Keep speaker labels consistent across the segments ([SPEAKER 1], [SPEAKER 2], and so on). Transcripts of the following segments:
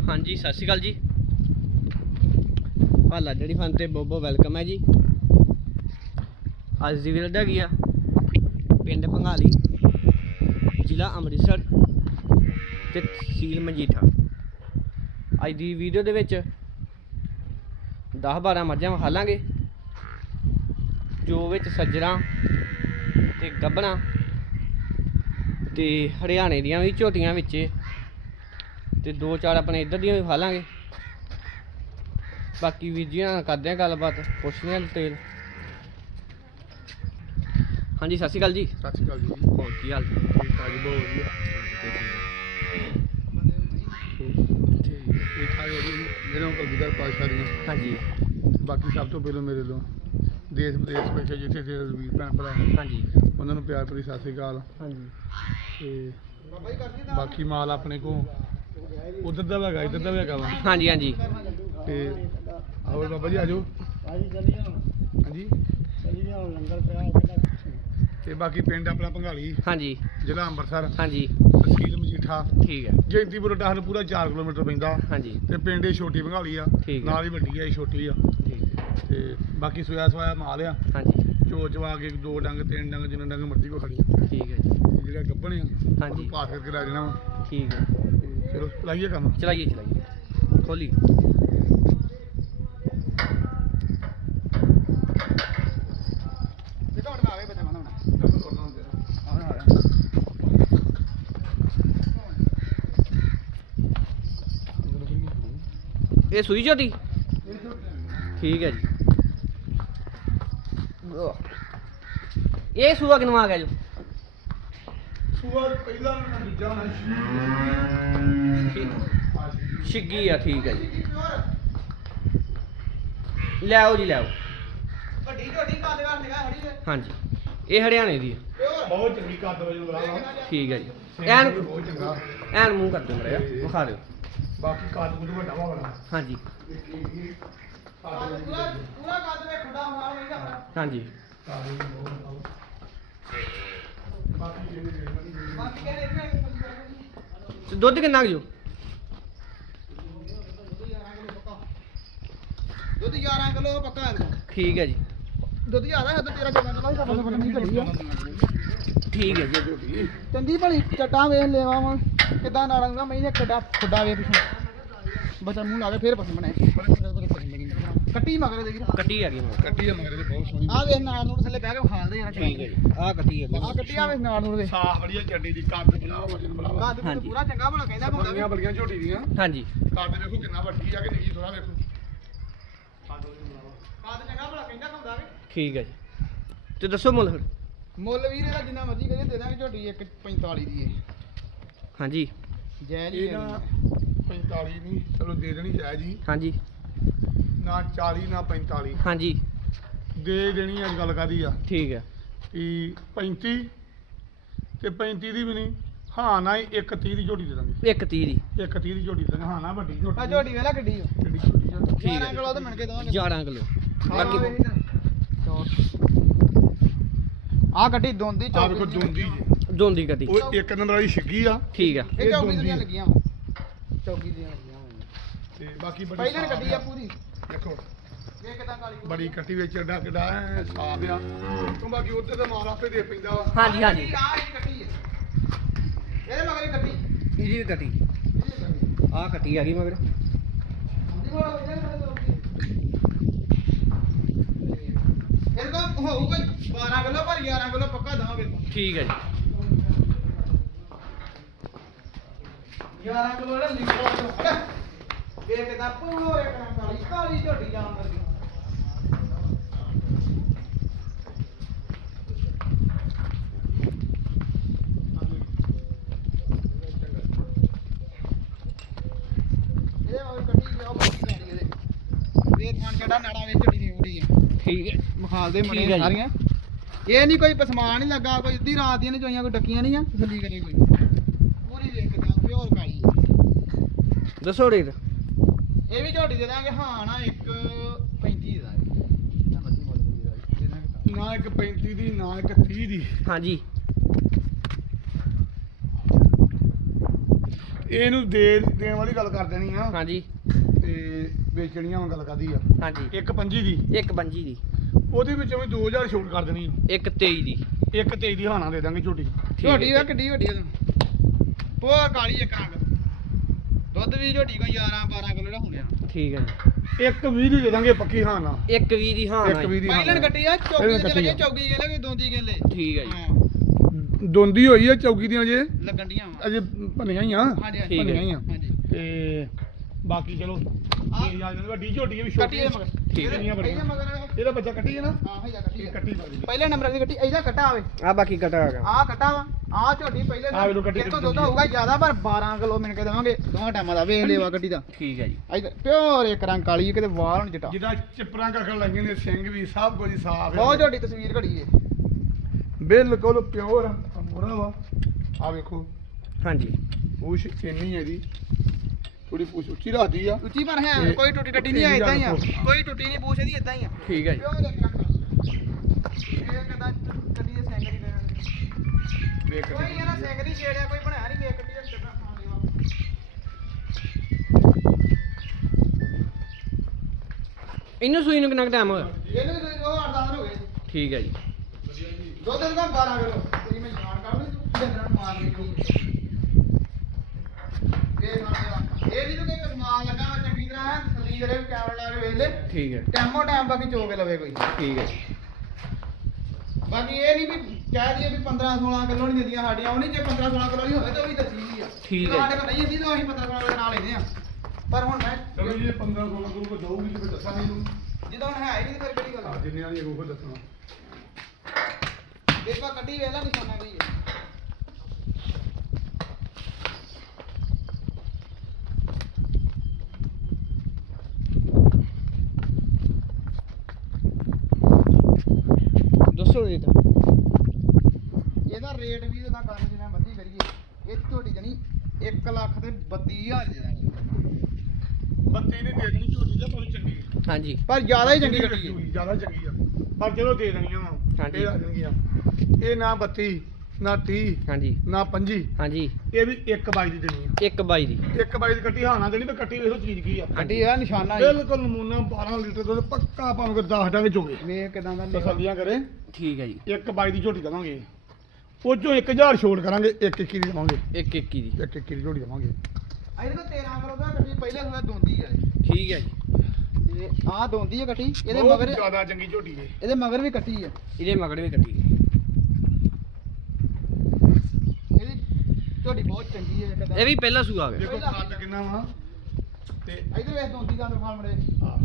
[SPEAKER 1] हाँ जी सत श्री अकाल जी। भाला डेयरी फार्म ते बहुत बहुत वैलकम है जी। अज की वीडियो हैगी आ पिंड भंगाली जिला अमृतसर ते तहसील मजीठा। अज की वीडियो दे विच 10-12 मझां विखा लांगे जो विच सज्जरां ते गब्बणां ते हरियाणे दियां भी झोटियां विच ते 2-4 अपने इधर दियां भी विखा लांगे। बाकी वीर जी नाल करदे आं गलबात, पुछदे आं डिटेल। हाँ जी सत श्री अकाल जी।
[SPEAKER 2] सत श्री अकाल जी।
[SPEAKER 1] और की हाल
[SPEAKER 2] ठीक ठाक जी, बहुत वधिया। ठीक ठाक हो जी मेरे कलगीधर पातशाह दी।
[SPEAKER 1] हाँ जी
[SPEAKER 2] बाकी सब तो पहले मेरे लो देश विदेश बैठे जिथे जिथे वीर भैन भरा
[SPEAKER 1] हाँ जी
[SPEAKER 2] उन्होंने प्यार भरी सत श्री अकाल।
[SPEAKER 1] हाँ जी
[SPEAKER 2] ते बाकी माल अपने को उधर का भी हैगा इधर का भी हैगा वा।
[SPEAKER 1] हाँ जी हाँ जी
[SPEAKER 2] ते और बाबा जी आ जाओ। हाँ जी ते बाकी पिंड अपना भंगाली
[SPEAKER 1] हाँ जी
[SPEAKER 2] जिला अंबरसर
[SPEAKER 1] हाँ जी
[SPEAKER 2] तहसील मजीठा
[SPEAKER 1] ठीक है
[SPEAKER 2] जयंतीपुर टाहन पूरा 4 किलोमीटर पैंदा।
[SPEAKER 1] हाँ जी
[SPEAKER 2] ते पिंड ये छोटी भंगाली आ
[SPEAKER 1] ठीक है।
[SPEAKER 2] नाल ही वड्डी आ छोटी आ।
[SPEAKER 1] ठीक
[SPEAKER 2] ते बाकी सोया सवाया माल आ
[SPEAKER 1] हाँ जी
[SPEAKER 2] चो चवा के 2 डंग 3 डंग जिन्ना डंग मर्जी को खड़ी
[SPEAKER 1] ठीक है जी
[SPEAKER 2] जेड़ा गब्बन आ
[SPEAKER 1] हाँ जी
[SPEAKER 2] पास करके ला देना वा।
[SPEAKER 1] ठीक है।
[SPEAKER 2] ते चलो लाइए काम।
[SPEAKER 1] चलाइए चलाइए खोली। ये सुई झोटी ठीक है जी। ये सूआ किनवा आ गया जो छिग्गी है ठीक है जी। लियाओ जी लियाओ। हाँ जी ये हरियाणे दी है।
[SPEAKER 2] बहुत चंगी कद वजन वाला
[SPEAKER 1] ठीक है जी।
[SPEAKER 2] एन
[SPEAKER 1] एन
[SPEAKER 2] बहुत चंगा
[SPEAKER 1] एन मुंह कर दो मरा विखा दो।
[SPEAKER 2] बाकी कद कुद ਵੱਡਾ ਵਾ ਬੜਾ।
[SPEAKER 1] हाँ जी हाँ जी दुध किन्ना जो
[SPEAKER 3] दुध 11 किलो पक्का है
[SPEAKER 1] ठीक है जी
[SPEAKER 3] दुध ज्यादा है तो 13-14 किलो ही सब नहीं घटी है
[SPEAKER 1] ठीक है जी।
[SPEAKER 3] चंगी भली चट्टा वे लेवा वा किदां नालंगा मैं ये खड्डा खुड्डा वे पिछे बचा मुंह ला के फिर पसंद बनाए कट्टी मगरे देखी
[SPEAKER 1] कट्टी आ गई मगर
[SPEAKER 2] ਕੱਟੀ ਆ ਮਗਰੇ ਤੇ ਬਹੁਤ ਸੋਹਣੀ
[SPEAKER 3] आ वे नाल नूर थल्ले बह के खाल दे यार
[SPEAKER 1] ठीक है जी आ कट्टी है
[SPEAKER 3] आ कट्टी आ वे नाल नूर दे
[SPEAKER 2] ਸਾਫ ਬੜੀਆ ਚੱਡੀ ਦੀ ਕੱਦ ਬਣਾ ਵਜਨ ਬਣਾ
[SPEAKER 3] काद
[SPEAKER 1] ਹਾਂਜੀ।
[SPEAKER 3] पूरा चंगा बना कहंदा
[SPEAKER 2] ਬੜੀਆਂ
[SPEAKER 3] ਹੁੰਦਾ
[SPEAKER 2] ਬੜੀਆਂ ਝੋਟੀ ਦੀਆਂ
[SPEAKER 1] हाँ जी
[SPEAKER 2] ਕੱਦ ਵੇਖੋ ਕਿੰਨਾ ਵੱਡੀ ਆ ਕਿ ਨਹੀਂ ਥੋੜਾ ਵੇਖੋ
[SPEAKER 3] काद चंगा बना कहंदा ਹੁੰਦਾ वे
[SPEAKER 1] ठीक है जी। तो दसो मुल फिर।
[SPEAKER 3] ਮੁੱਲ ਵੀਰੇ ਦਾ ਜਿੰਨਾ ਮਰਜ਼ੀ ਕਰੀਏ ਦੇ ਦਾਂਗੇ ਝੋਟੀ 145 ਦੀ ਹੈ
[SPEAKER 1] हाँ जी
[SPEAKER 3] ਜੈ ਜੀ
[SPEAKER 2] ਇਹ ਨਾ 45 ਨਹੀਂ ਚਲੋ ਦੇ ਦੇਣੀ ਹੈ ਜੀ
[SPEAKER 1] हाँ जी
[SPEAKER 2] ਨਾ 40 ਨਾ 45
[SPEAKER 1] हाँ जी
[SPEAKER 2] ਦੇ ਦੇਣੀ ਅੱਜ ਗੱਲ ਕਾਦੀ ਆ
[SPEAKER 1] ठीक है
[SPEAKER 2] ਕਿ 35 ਤੇ 35 ਦੀ ਵੀ ਨਹੀਂ ਹਾਂ ਨਾ 130 ਦੀ ਝੋਟੀ ਦੇ ਦਾਂਗੇ
[SPEAKER 1] 130 दी
[SPEAKER 2] 130 ਦੀ ਝੋਟੀ ਦੇ ਦਾਂਗੇ ਹਾਂ ਨਾ ਵੱਡੀ ਝੋਟੀ
[SPEAKER 3] ਆ ਝੋਟੀ ਵੇਲਾ ਗੱਡੀ
[SPEAKER 2] ਕਿੱਡੀ ਝੋਟੀ ਆ
[SPEAKER 1] ठीक
[SPEAKER 3] 11
[SPEAKER 1] है
[SPEAKER 3] ਕਿਲੋ ਤੇ ਮਿਣ ਕੇ ਦਵਾਂਗੇ
[SPEAKER 1] 11 किलो
[SPEAKER 3] ਬਾਕੀ ਆ ਗੱਡੀ ਦੋਂਦੀ
[SPEAKER 2] ਆ ਵੇਖੋ ਦੋਂਦੀ ਜੀ
[SPEAKER 1] दोंदी कट्टी
[SPEAKER 2] ਉਹ ਇੱਕ ਨੰਬਰ ਵਾਲੀ ਛਿੱਗੀ ਆ
[SPEAKER 1] ठीक है
[SPEAKER 3] ਇਹ ਚੌਕੀ
[SPEAKER 2] ਦੋਂਦੀ।
[SPEAKER 3] ਦੀਆਂ ਲੱਗੀਆਂ ਵਾ ਚੌਕੀ ਦੀਆਂ ਲੱਗੀਆਂ ਵਾ
[SPEAKER 2] ਤੇ ਬਾਕੀ ਬੜੀ
[SPEAKER 3] ਪਹਿਲਾਂ
[SPEAKER 2] ਸਾਫ਼
[SPEAKER 3] ਗੱਡੀ ਆ ਪੂਰੀ
[SPEAKER 2] ਦੇਖੋ
[SPEAKER 3] ਵੇਖ ਕਿਦਾਂ ਕਾਲੀ
[SPEAKER 2] ਬੜੀ ਕੱਟੀ ਵਿੱਚ ਅੱਡਾ ਕਿੱਡਾ ਐ ਸਾਫ ਆ ਤੂੰ ਬਾਕੀ ਉੱਧਰ ਦਾ ਮਾਲ ਆਪੇ ਦੇ ਪੈਂਦਾ ਵਾ
[SPEAKER 1] हाँ जी हाँ जी
[SPEAKER 3] ਆ ਇਹ ਗੱਡੀ ਹੈ ਇਹਦੇ ਮਗਰ ਗੱਡੀ
[SPEAKER 1] इजी कट्टी आ कट्टी आ गई मगर
[SPEAKER 3] ਇਹ ਤਾਂ ਹੋਊਗਾ 12 ਕਿਲੋ ਪਰ 11 ਕਿਲੋ ਪੱਕਾ ਦਵਾਂਗੇ
[SPEAKER 1] ठीक है जी
[SPEAKER 3] 11 ਕਿਲੋ ਦਾ ਲੀਟਰ ਹੜਾ ਵੇਖ ਕਿਦਾਂ ਪੂਰੇ ਕਰਾਂ ਕਾਲੀ ਕਾਲੀ ਝੋਟੀ ਜਾਣ ਕਰਦੀ ਇਹ ਉਹ ਕੱਟੀ ਜਾਓ ਬੱਤੀ ਜਾਣੀ ਇਹਦੇ ਵੇਖ ਖਾਨ ਕਿਹੜਾ ਨਾੜਾ ਵਿੱਚ ਝੋਟੀ ਦੀ ਉੜੀ ਹੈ
[SPEAKER 1] ठीक है
[SPEAKER 3] ਮਖਾਲ ਦੇ
[SPEAKER 1] ਠੀਕ ਹੈ
[SPEAKER 3] ਮੜੇ
[SPEAKER 1] ਜੀ।
[SPEAKER 3] ਸਾਰੀਆਂ ਇਹ ਨਹੀਂ ਕੋਈ ਪਸਮਾਨ ਨਹੀਂ ਲੱਗਾ ਕੋਈ ਅੱਧੀ ਰਾਤ ਦੀਆਂ ਨਹੀਂ ਚੋਈਆਂ ਕੋਈ ਡੱਕੀਆਂ ਨਹੀਂ ਆ ਤਸੱਲੀ ਕਰੀ ਕੋਈ ਪੂਰੀ ਵੇਖ ਕਿਦਾਂ ਪਿਓਰ ਕਾਲੀ ਹੈ।
[SPEAKER 1] दसो रेट
[SPEAKER 3] ਇਹ ਵੀ ਝੋਟੀ ਦੇ ਦਾਂਗੇ ਹਾਂ ਨਾ 1.35 ਦਾ ਜਿੰਨਾ ਮਰਜ਼ੀ ਮੁੱਲ ਕਰੀ ਦਾ
[SPEAKER 2] ਨਾ ਇੱਕ 35 ਦੀ ਨਾ ਇੱਕ 30 ਦੀ
[SPEAKER 1] हाँ जी
[SPEAKER 2] ਇਹਨੂੰ ਦੇਣ ਵਾਲੀ ਗੱਲ ਕਰ ਦੇਣੀ ਆ
[SPEAKER 1] ਹਾਂਜੀ
[SPEAKER 2] ਤੇ ਵੇਚਣੀਆਂ ਵਾਂ ਗੱਲ ਕਰਦੀ ਆ
[SPEAKER 1] ਹਾਂਜੀ
[SPEAKER 2] ਇੱਕ 25 ਦੀ
[SPEAKER 1] ਇੱਕ 25 ਦੀ
[SPEAKER 2] ਉਹਦੇ ਵਿੱਚੋਂ ਵੀ 2000 ਛੋਟ ਕਰ ਦੇਣੀ ਆ
[SPEAKER 1] ਇੱਕ 23 ਦੀ
[SPEAKER 2] ਇੱਕ 23 ਦੀ ਹਾਣਾ ਦੇ ਦਾਂਗੇ ਝੋਟੀ
[SPEAKER 1] ਠੀਕ ਹੈ।
[SPEAKER 3] ਝੋਟੀ ਦਾ ਕਿੱਡੀ ਵੱਡੀ ਆ ਪੂਰ ਕਾਲੀ ਇੱਕ ਰੰਗ ਦੁੱਧ ਵੀ ਝੋਟੀ ਕੋਈ 11 12 ਕਿਲੋ ਦਾ ਹੋ ਗਿਆ
[SPEAKER 1] ਠੀਕ ਹੈ ਜੀ
[SPEAKER 2] ਇੱਕ 20 ਦੀ ਦੇ ਦਾਂਗੇ ਪੱਕੀ ਹਾਣਾ
[SPEAKER 1] ਇੱਕ 20 ਦੀ ਹਾਂ
[SPEAKER 2] ਇੱਕ 20 ਦੀ
[SPEAKER 3] ਪਹਿਲਣ ਕੱਟੀ ਆ ਚੌਕੀ
[SPEAKER 2] ਪਹਿਲਣ
[SPEAKER 3] ਤੇ
[SPEAKER 2] ਕੱਟੀ
[SPEAKER 3] ਲੱਗੇ
[SPEAKER 2] ਆ।
[SPEAKER 3] ਚੌਕੀ ਗੇਲੇ ਕੋਈ ਦੋਂਦੀ ਗੇਲੇ
[SPEAKER 1] ਠੀਕ ਹੈ ਜੀ
[SPEAKER 3] ਹਾਂ
[SPEAKER 2] ਦੋਂਦੀ ਹੋਈ ਆ ਚੌਕੀ ਦੀਆਂ ਅਜੇ
[SPEAKER 3] ਲੱਗਣ ਡੀਆਂ ਵਾਂ।
[SPEAKER 2] ਅਜੇ ਭੰਨੀਆਂ ਹੀ ਆ
[SPEAKER 3] ਹਾਂਜੀ
[SPEAKER 1] ਠੀਕ ਹੈ।
[SPEAKER 2] ਭੰਨੀਆਂ ਹੀ ਆ
[SPEAKER 3] ਹਾਂਜੀ
[SPEAKER 2] ਤੇ ਬਾਕੀ ਚਲੋ ਇਹ ਯਾਦ ਵੱਡੀ ਝੋਟੀ ਆ ਵੀ
[SPEAKER 3] ਕੱਟੀ
[SPEAKER 2] ਛੋਟੀ
[SPEAKER 3] ਇਹਦੇ ਮਗਰ
[SPEAKER 1] ਠੀਕ ਹੈ।
[SPEAKER 3] ਇਹਦੇ ਮਗਰ
[SPEAKER 2] ਇਹਦਾ ਬੱਚਾ ਕੱਟੀ ਹੈ ਨਾ
[SPEAKER 3] ਹਾਂ ਹੈ ਕੱਟੀ
[SPEAKER 2] ਇਹ
[SPEAKER 3] ਆ।
[SPEAKER 2] ਕੱਟੀ ਲੱਗਦੀ
[SPEAKER 3] ਪਹਿਲੇ ਨੰਬਰ ਦੀ ਕੱਟੀ ਇਹਦਾ ਕੱਟਾ ਆਵੇ
[SPEAKER 1] ਆ ਬਾਕੀ ਕਟਾ ਆ ਗਿਆ
[SPEAKER 3] ਆ ਕੱਟਾ ਵਾ ਆ ਝੋਟੀ ਪਹਿਲੇ
[SPEAKER 2] ਆਹ ਵੇਖੋ ਕੱਟੀ
[SPEAKER 3] ਇਹ ਤੋਂ
[SPEAKER 2] ਕਿੱਡੀ
[SPEAKER 3] ਦੁੱਧ ਹੋਊਗਾ ਜ਼ਿਆਦਾ ਪਰ 12 ਕਿਲੋ ਮਿਣ ਕੇ ਦੇਵਾਂਗੇ ਦੋਵਾਂ ਟਾਈਮਾਂ ਦਾ ਵੇਖ ਲੇਵਾ ਕੱਟੀ ਦਾ
[SPEAKER 1] ਠੀਕ ਹੈ ਜੀ
[SPEAKER 3] ਇਧਰ ਪਿਓਰ ਇੱਕ ਰੰਗ ਕਾਲੀ ਕਿਤੇ ਵਾਲ ਹੁਣ ਚਿੱਟਾ
[SPEAKER 2] ਜਿਹਦਾ ਚਿਪਰਾਂ ਕਖਣ ਲੱਗੀਆਂ ਨੇ ਸਿੰਘ ਵੀ ਸਭ ਕੁਝ ਸਾਫ ਹੈ
[SPEAKER 3] ਬਹੁਤ ਝੋਟੀ ਤਸਵੀਰ ਘੜੀ ਏ
[SPEAKER 2] ਬਿਲਕੁਲ ਪਿਓਰ ਮੋੜਾ ਵਾ ਆ ਵੇਖੋ
[SPEAKER 1] ਹਾਂਜੀ
[SPEAKER 2] ਪੂਛ ਇੰਨੀ ਹੈ ਇਹਦੀ ਥੋੜੀ ਪੂਛ ਉੱਚੀ ਰੱਖਦੀ ਆ
[SPEAKER 3] ਉੱਚੀ ਪਰ ਹੈ
[SPEAKER 2] ਇਹ-
[SPEAKER 3] ਕੋਈ ਟੁੱਟੀ ਟੱਟੀ ਨਹੀਂ ਆ
[SPEAKER 2] ਇਹ
[SPEAKER 3] ਇਦਾਂ ਹੀ ਆ
[SPEAKER 2] ਗੱਲ
[SPEAKER 3] ਕੋਈ ਟੁੱਟੀ ਨਹੀਂ ਪੂਛ ਇਹਦੀ ਇਦਾਂ ਹੀ ਆ
[SPEAKER 1] ਠੀਕ ਹੈ ਜੀ
[SPEAKER 3] ਪਿਓਰ ਇੱਕ ਰੰਗ ਇਹ ਕਦਾ ਕੱਟੀ ਦੇ ਸਿੰਘ ਦੀ
[SPEAKER 2] ਵੇਖ
[SPEAKER 3] ਕੋਈ ਇਹਦਾ ਸਿੰਘ ਦੀ ਛੇੜਿਆ ਕੋਈ ਬਣਾਇਆ ਨਹੀਂ ਵੇਖ ਕੱਟੀ ਦਾ ਕਿੱਦਾਂ ਖਾਣ ਦੇਵਾ
[SPEAKER 1] ਇਹਨੂੰ ਸੂਈ ਨੂੰ ਕਿੰਨਾ ਟਾਈਮ ਹੋਇਆ
[SPEAKER 3] ਇਹਨੂੰ ਵੀ ਤੁਸੀਂ ਉਹ 8-10 ਦਿਨ ਹੋ ਗਏ
[SPEAKER 1] ਠੀਕ ਹੈ ਜੀ
[SPEAKER 3] ਦੁੱਧ ਦਾ 12 ਕਿਲੋ ਤੇਰੀ ਮੈਂ ਜਾਣ ਕਰ ਲਈ ਤੂੰ ਡੰਗਰਾਂ ਨੂੰ ਮਾਰ ਲਈ ਇਹ ਨਹੀਂ ਕੋਈ ਕਸਮਾਲ ਲੱਗਾ ਵਾ ਚੰਗੀ ਤਰ੍ਹਾਂ ਹੈ ਸਰੀਰ ਕਰੇ ਕੈਮਰਾ ਲਾ ਕੇ ਵੇਖ ਲੈ
[SPEAKER 1] ਠੀਕ ਹੈ
[SPEAKER 3] ਟਾਈਮੋ ਟਾਈਮ ਬਾਕੀ ਚੋ ਕੇ ਲਵੇ ਕੋਈ
[SPEAKER 1] ਠੀਕ ਹੈ
[SPEAKER 3] ਬਾਕੀ ਇਹ ਨਹੀਂ ਵੀ ਕਹਿ ਦਈਏ ਵੀ 15-16 ਕਿਲੋ ਨਹੀਂ ਦਿੰਦੀਆਂ ਸਾਡੀਆਂ ਉਹ ਨਹੀਂ ਜੇ 15-16 ਕਿਲੋ ਨਹੀਂ ਹੋਵੇ ਤਾਂ ਉਹ ਵੀ ਦੱਸੀ ਦੀ ਆ
[SPEAKER 1] ਠੀਕ ਹੈ।
[SPEAKER 3] ਜਦੋਂ ਸਾਡੇ ਕੋਲ ਨਹੀਂ ਹੁੰਦੀ ਤਾਂ ਅਸੀਂ 15-16 ਦੇ ਨਾਲ ਲੈਂਦੇ ਆ ਪਰ ਹੁਣ
[SPEAKER 2] ਚਲੋ
[SPEAKER 3] ਮੈਂ
[SPEAKER 2] ਜੀ 15 16 ਗੁਰੂ ਕੋ ਦਊਗੀ ਤੇ ਫਿਰ ਦੱਸਾਂਗੇ ਇਹਨੂੰ
[SPEAKER 3] ਜਦੋਂ ਹੁਣ ਹੈ ਹੀ ਨਹੀਂ ਫਿਰ ਕਿਹੜੀ ਗੱਲ ਆ
[SPEAKER 2] ਜਿੰਨੇ ਵਾਲੀ ਉਹ ਦੱਸਣਾ
[SPEAKER 3] ਦੇਖਾ ਕੱਢੀ ਵੇਖ ਲੈ ਨਿਸ਼ਾਨਾ ਕੀ ਹੈ
[SPEAKER 1] ਦੱਸੋ ਜੀ ਤਾਂ
[SPEAKER 3] ਇਹਦਾ ਰੇਟ ਵੀ ਉਹਦਾ ਕਰਨ ਜਿੰਨਾ ਮਰਜ਼ੀ ਕਰੀਏ ਇਹ ਝੋਟੀ ਜਣੀ 1 ਲੱਖ ਤੇ 32,000 ਦੇ ਦਾਂਗੇ
[SPEAKER 2] 32 ਨਹੀਂ ਦੇ ਦੇਣੀ ਝੋਟੀ ਦਾ ਬਹੁਤ ਚੰਗੀ ਹੈ
[SPEAKER 1] ਹਾਂਜੀ
[SPEAKER 3] ਪਰ ਜ਼ਿਆਦਾ ਹੀ ਚੰਗੀ ਕੱਟੀ ਹੈ
[SPEAKER 2] ਜ਼ਿਆਦਾ ਚੰਗੀ ਆ ਪਰ ਚਲੋ ਦੇ ਦੇਣੀਆਂ ਵਾ
[SPEAKER 1] ਹਾਂਜੀ।
[SPEAKER 2] ਇਹ ਆ ਜਾਣਗੀਆਂ ਇਹ ਨਾ 32 ਨਾ 30
[SPEAKER 1] ਹਾਂਜੀ
[SPEAKER 2] ਨਾ 25
[SPEAKER 1] ਹਾਂਜੀ
[SPEAKER 2] ਇਹ ਵੀ 1 ਦੀ ਦੇਣੀ ਆ
[SPEAKER 1] ਇੱਕ 22 ਦੀ
[SPEAKER 2] 1 ਦੀ ਕੱਟੀ ਹਾਣਾ ਦੇਣੀ ਤੇ ਕੱਟੀ ਵੇਖੋ ਚੀਜ਼ ਕੀ ਆ
[SPEAKER 3] ਕੱਟੀ ਆ ਨਿਸ਼ਾਨਾ
[SPEAKER 2] ਬਿਲਕੁਲ ਨਮੂਨਾ 12 ਲੀਟਰ ਦੁੱਧ ਪੱਕਾ ਭਾਵੇਂ 10 ਡੰਗ ਚੋਗੇ
[SPEAKER 3] ਵੇਖ ਕਿਦਾਂ ਦਾ ਲਿਖਾ
[SPEAKER 2] ਤਸੱਲੀਆਂ ਕਰੇ
[SPEAKER 1] ਠੀਕ ਹੈ ਜੀ
[SPEAKER 2] 1 ਦੀ ਝੋਟੀ ਦੇਵਾਂਗੇ ਉਹ ਚੋਂ 1000 ਛੋੜ ਕਰਾਂਗੇ 1 ਦੀ ਦੇਵਾਂਗੇ
[SPEAKER 1] ਇੱਕ 21 ਦੀ
[SPEAKER 2] 1 ਦੀ ਝੋਟੀ ਦੇਵਾਂਗੇ
[SPEAKER 3] ਇਹਦੇ ਕੋਲ 13 ਕਿਲੋ ਦਾ ਕੱਟੀ ਪਹਿਲੇ ਹੋਇਆ ਦੋਂਦੀ ਹੈ
[SPEAKER 1] ਠੀਕ ਹੈ ਜੀ
[SPEAKER 3] ਤੇ ਆਹ ਦੋਂਦੀ ਹੈ ਕੱਟੀ ਇਹਦੇ
[SPEAKER 2] ਬਹੁਤ
[SPEAKER 3] ਮਗਰ
[SPEAKER 2] ਜ਼ਿਆਦਾ ਚੰਗੀ ਝੋਟੀ ਹੈ
[SPEAKER 3] ਇਹਦੇ ਮਗਰ ਵੀ ਕੱਟੀ ਹੈ
[SPEAKER 1] ਇਹਦੇ ਮਗੜ ਵੀ ਕੱਟੀ
[SPEAKER 3] ਇਹਦੀ ਝੋਟੀ ਬਹੁਤ ਚੰਗੀ ਹੈ ਕਿਦਾਂ
[SPEAKER 1] ਇਹ ਵੀ ਪਹਿਲਾ ਸੂ ਆ ਗਿਆ
[SPEAKER 2] ਦੇਖੋ ਕੱਦ ਕਿੰਨਾ ਵਾ ਤੇ
[SPEAKER 3] ਇਧਰ ਵੇਖ ਦੋਂਦੀ ਦਾ ਫਾਲ ਮੜੇ
[SPEAKER 2] ਆ